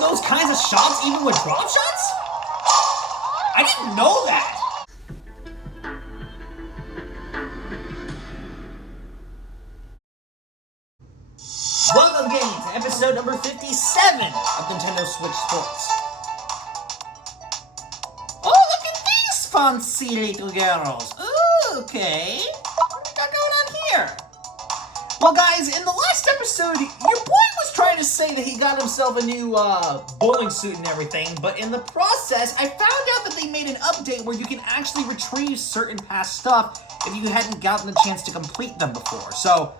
those kinds of shots even with drop shots? I didn't know that! Welcome, gang, to episode number 57 of Nintendo Switch Sports. Oh, look at these fancy little girls. Ooh, okay. What we got going on here? Well, guys, in the last episode, your boy was trying to say that he got himself a new bowling suit and everything, but in the process, I found out that they made an update where you can actually retrieve certain past stuff if you hadn't gotten the chance to complete them before. So,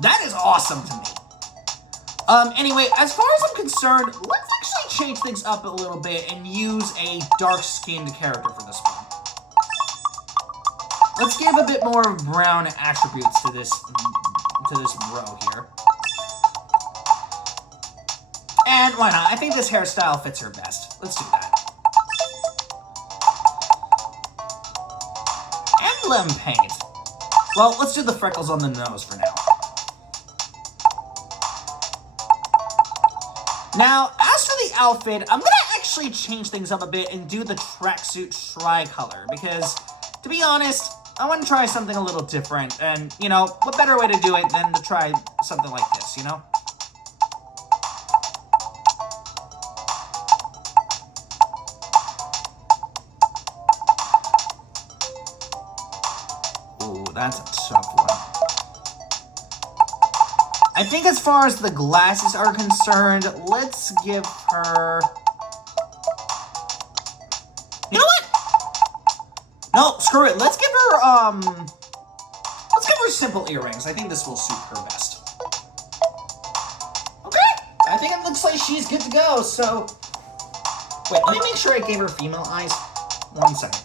that is awesome to me. Anyway, as far as I'm concerned, let's actually change things up a little bit and use a dark-skinned character for this one. Let's give a bit more brown attributes to this row here. And why not? I think this hairstyle fits her best. Let's do that. Emblem paint. Well, let's do the freckles on the nose for now. Now, as for the outfit, I'm gonna actually change things up a bit and do the tracksuit tri-color, because, to be honest, I want to try something a little different, and, you know, what better way to do it than to try something like this, you know? Ooh, that's a tough one. I think as far as the glasses are concerned, let's give her... You know what? No, screw it. Let's give her simple earrings. I think this will suit her best. Okay. I think it looks like she's good to go, so... Wait, let me make sure I gave her female eyes. 1 second.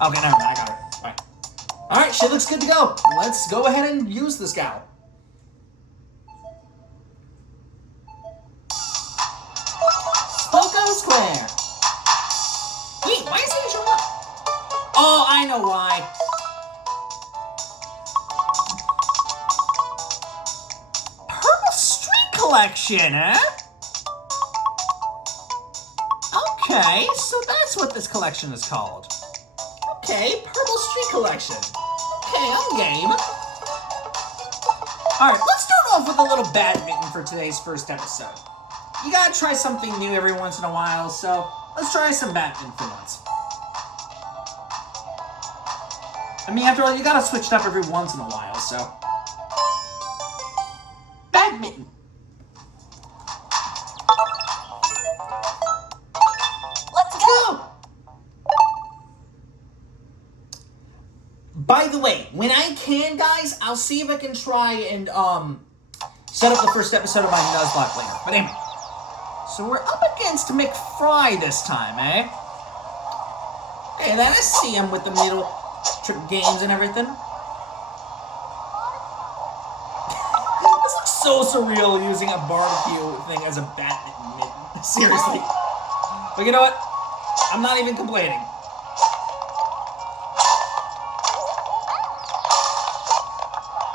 Okay, never mind. I got her. Alright. Alright, she looks good to go. Let's go ahead and use this gal. Square. Wait, why is it showing up? Oh, I know why. Purple Street Collection, huh? Okay, so that's what this collection is called. Okay, Purple Street Collection. Okay, I'm game. Alright, let's start off with a little badminton for today's first episode. You gotta try something new every once in a while, so let's try some badminton for once. I mean, after all, you gotta switch it up every once in a while, so... Badminton. Let's go! By the way, when I can, guys, I'll see if I can try and, set up the first episode of my Nuzlocke later. But anyway. So we're up against McFry this time, eh? Hey, then I see him with the middle trick games and everything. This looks so surreal using a barbecue thing as a badminton. Seriously. But you know what? I'm not even complaining.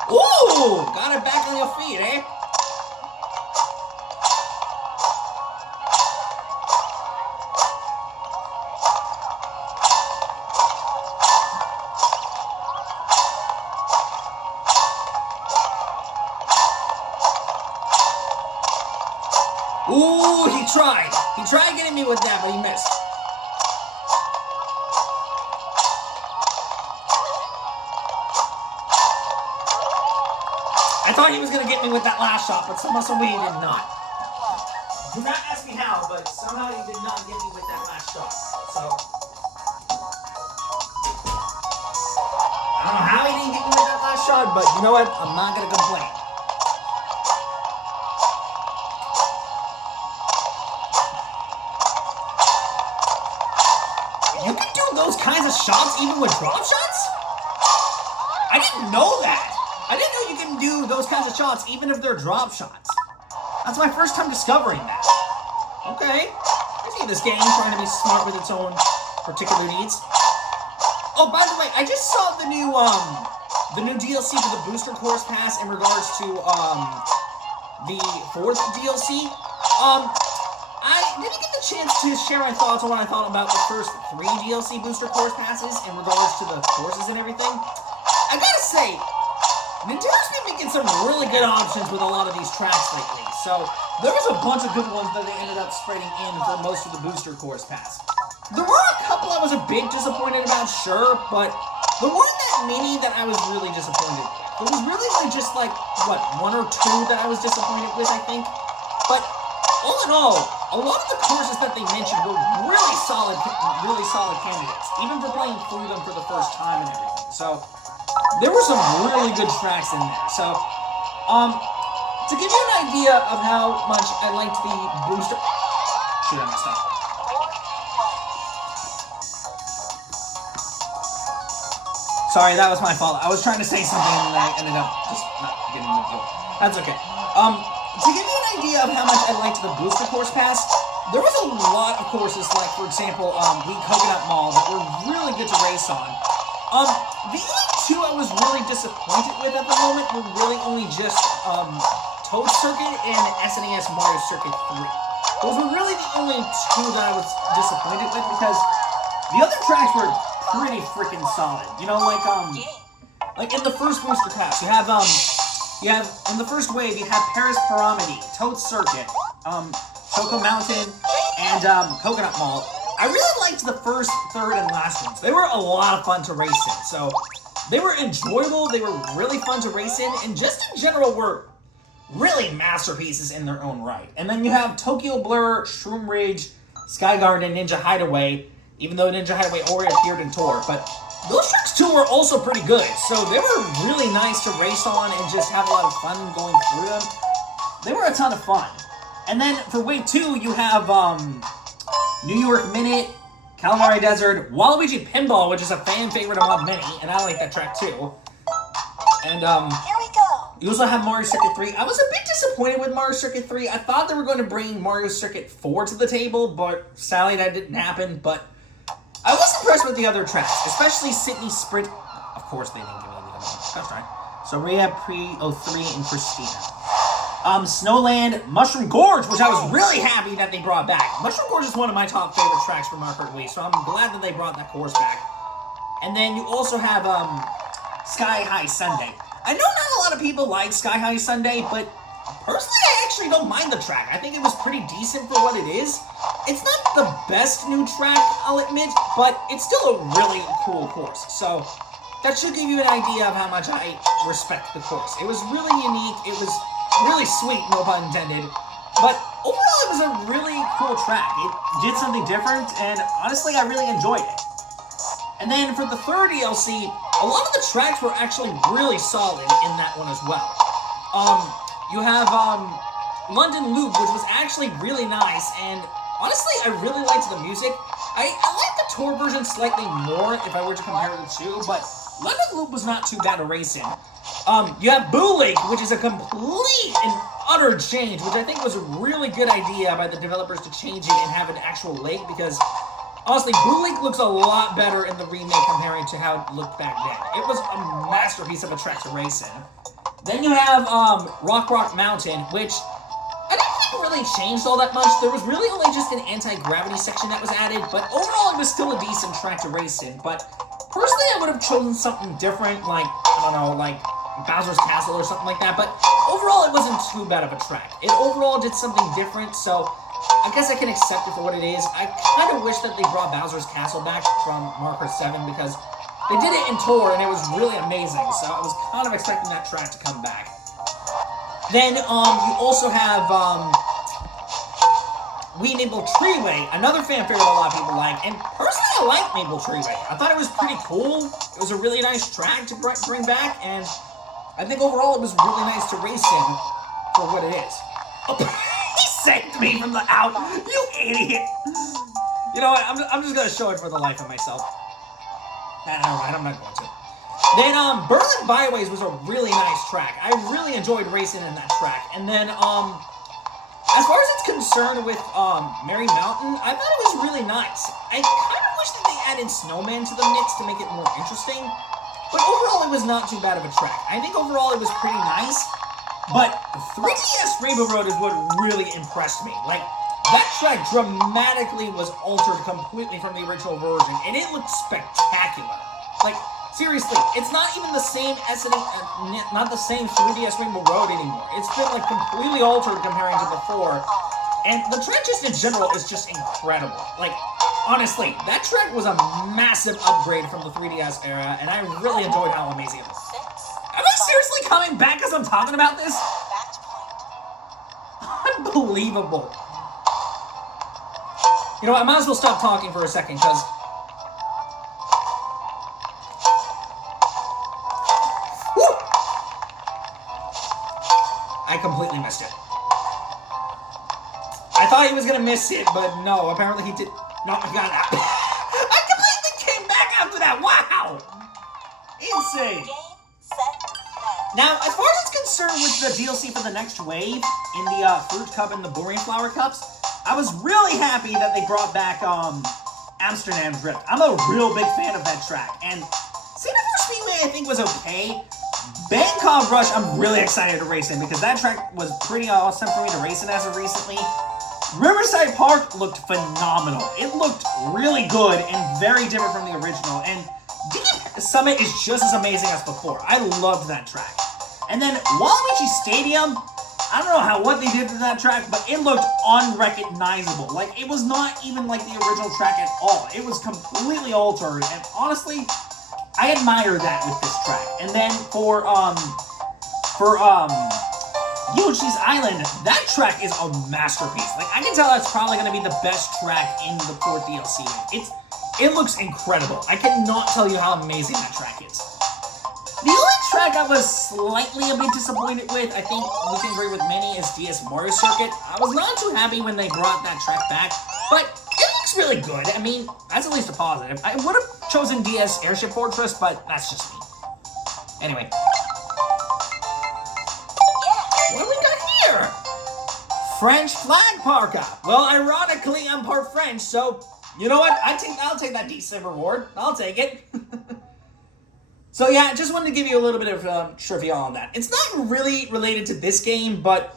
Ooh! Got it back on your feet, eh? Ooh, he tried. He tried getting me with that, but he missed. I thought he was going to get me with that last shot, but somehow he did not. Do not ask me how, but somehow he did not get me with that last shot. So, I don't know how he didn't get me with that last shot, but you know what? I'm not going to complain. You can do those kinds of shots even with drop shots? I didn't know that. I didn't know you can do those kinds of shots even if they're drop shots. That's my first time discovering that. Okay. I see this game trying to be smart with its own particular needs. Oh, by the way, I just saw the new DLC for the Booster Course Pass in regards to the 4th DLC. I didn't get the chance to share my thoughts on what I thought about the first 3 DLC booster course passes in regards to the courses and everything. I gotta say, Nintendo's been making some really good options with a lot of these tracks lately. So there was a bunch of good ones that they ended up spreading in for most of the booster course pass. There were a couple I was a bit disappointed about, sure, but there weren't that many that I was really disappointed with. There was really only just like, what, 1 or 2 that I was disappointed with, I think. But all in all, a lot of the courses that they mentioned were really solid candidates, even for playing through them for the first time and everything. So there were some really good tracks in there. So, to give you an idea of how much I liked the booster... Shoot, I messed up. Sorry, that was my fault. I was trying to say something and I ended up just not getting the deal. That's okay. To give you an idea of how much I liked the booster course pass, there was a lot of courses, like, for example, the Coconut Mall that were really good to race on. The only 2 I was really disappointed with at the moment were really only just, Toad Circuit and SNES Mario Circuit 3. Those were really the only 2 that I was disappointed with because the other tracks were pretty freaking solid. You know, like in the first booster pass, you have in the first wave, you have Paris Pyramide, Toad Circuit, Choco Mountain, and Coconut Mall. I really liked the first, third, and last ones. They were a lot of fun to race in. So they were enjoyable, they were really fun to race in, and just in general were really masterpieces in their own right. And then you have Tokyo Blur, Shroom Ridge, Sky Garden, and Ninja Hideaway, even though Ninja Hideaway already appeared in Tour. But those tracks too were also pretty good, so they were really nice to race on and just have a lot of fun going through them. They were a ton of fun. And then for Wave 2, you have New York Minute, Calamari Desert, Waluigi Pinball, which is a fan favorite among many, and I like that track too. And here we go. You also have Mario Circuit 3. I was a bit disappointed with Mario Circuit 3. I thought they were going to bring Mario Circuit 4 to the table, but sadly that didn't happen. But I was impressed with the other tracks, especially Sydney Sprint. Of course they didn't give me the other one. That's right. So Rhea Pre 03 and Christina. Snowland, Mushroom Gorge, which I was really happy that they brought back. Mushroom Gorge is one of my top favorite tracks from Mario Kart Wii, so I'm glad that they brought that course back. And then you also have Sky High Sunday. I know not a lot of people like Sky High Sunday, but personally I actually don't mind the track. I think it was pretty decent for what it is. It's not the best new track, I'll admit, but it's still a really cool course. So that should give you an idea of how much I respect the course. It was really unique. It was really sweet, no pun intended. But overall, it was a really cool track. It did something different, and honestly, I really enjoyed it. And then for the third DLC, a lot of the tracks were actually really solid in that one as well. You have London Loop, which was actually really nice, and honestly, I really liked the music. I like the tour version slightly more if I were to compare the two, but London Loop was not too bad to race in. You have Boo Lake, which is a complete and utter change, which I think was a really good idea by the developers to change it and have an actual lake, because honestly, Boo Lake looks a lot better in the remake comparing to how it looked back then. It was a masterpiece of a track to race in. Then you have Rock Mountain, which I don't think really changed all that much. There was really only just an anti-gravity section that was added, but overall it was still a decent track to race in. But personally, I would have chosen something different, like, I don't know, like Bowser's Castle or something like that, but overall it wasn't too bad of a track. It overall did something different, so I guess I can accept it for what it is. I kind of wish that they brought Bowser's Castle back from Mario Kart 7, because they did it in Tour and it was really amazing, so I was kind of expecting that track to come back. Then you also have Wii Maple Treeway, another fan favorite a lot of people like, and personally I like Maple Treeway. I thought it was pretty cool. It was a really nice track to bring back, and I think overall it was really nice to race in for what it is. Oh, he saved me from the out, you idiot! You know what, I'm just gonna show it for the life of myself. Alright, I'm not going to. Then, Berlin Byways was a really nice track. I really enjoyed racing in that track. And then, as far as it's concerned with, Merry Mountain, I thought it was really nice. I kind of wish that they added Snowman to the mix to make it more interesting. But overall, it was not too bad of a track. I think overall it was pretty nice. But 3DS Rainbow Road is what really impressed me. Like, that track dramatically was altered completely from the original version, and it looked spectacular. Like, seriously, it's not even the same not the same 3DS Rainbow Road anymore. It's been like completely altered comparing to before, and the track just in general is just incredible. Like, honestly, that track was a massive upgrade from the 3DS era, and I really enjoyed how amazing it was. Am I seriously coming back as I'm talking about this? Unbelievable. You know what, I might as well stop talking for a second, because I completely missed it. I thought he was going to miss it, but no, apparently he did. No, I got it. I completely came back after that. Wow. Insane. Now, as far as it's concerned with the DLC for the next wave, in the Fruit Cup and the Boring Flower Cups, I was really happy that they brought back Amsterdam Drift. I'm a real big fan of that track, and Singapore Speedway I think was okay. Bangkok Rush, I'm really excited to race in because that track was pretty awesome for me to race in as of recently. Riverside Park looked phenomenal. It looked really good and very different from the original, and Deep Summit is just as amazing as before. I loved that track. And then Waluigi Stadium, I don't know what they did to that track, but it looked unrecognizable. Like, it was not even like the original track at all. It was completely altered, and honestly, I admire that with this track. And then for Yoshi's Island, that track is a masterpiece. Like, I can tell that's probably going to be the best track in the 4th DLC. It looks incredible. I cannot tell you how amazing that track is. The only track I was slightly a bit disappointed with, I think we can agree with many, is DS Mario Circuit. I was not too happy when they brought that track back, but it looks really good. I mean, that's at least a positive. I would have chosen DS Airship Fortress, but that's just me. Anyway. What do we got here? French flag parka. Well, ironically, I'm part French, so you know what? I'll take that decent reward. I'll take it. So yeah, just wanted to give you a little bit of trivia on that. It's not really related to this game, but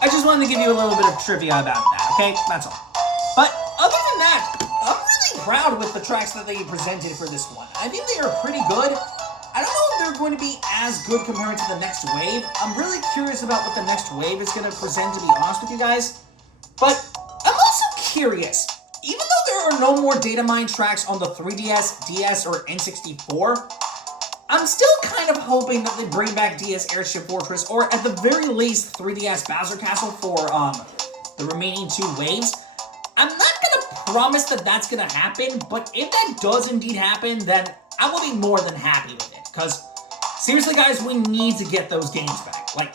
I just wanted to give you a little bit of trivia about that, okay? That's all. But other than that, I'm really proud with the tracks that they presented for this one. I think they are pretty good. I don't know if they're going to be as good compared to the next wave. I'm really curious about what the next wave is going to present, to be honest with you guys. But I'm also curious. Even though there are no more data mine tracks on the 3DS, DS, or N64, I'm still kind of hoping that they bring back DS Airship Fortress, or at the very least 3DS Bowser Castle for the remaining 2 waves. I'm not going to promise that that's going to happen, but if that does indeed happen, then I will be more than happy with it. Because, seriously guys, we need to get those games back. Like,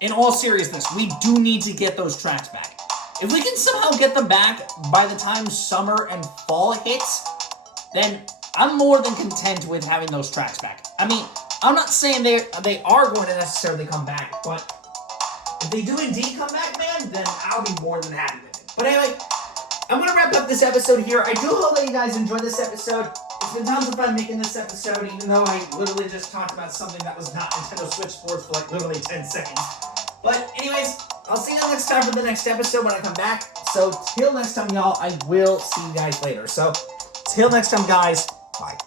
in all seriousness, we do need to get those tracks back. If we can somehow get them back by the time summer and fall hits, then I'm more than content with having those tracks back. I mean, I'm not saying they are going to necessarily come back, but if they do indeed come back, man, then I'll be more than happy with it. But anyway, I'm going to wrap up this episode here. I do hope that you guys enjoyed this episode. It's been tons of fun making this episode, even though I literally just talked about something that was not Nintendo Switch Sports for like literally 10 seconds. But anyways, I'll see you next time for the next episode when I come back. So till next time, y'all, I will see you guys later. So till next time, guys, bye.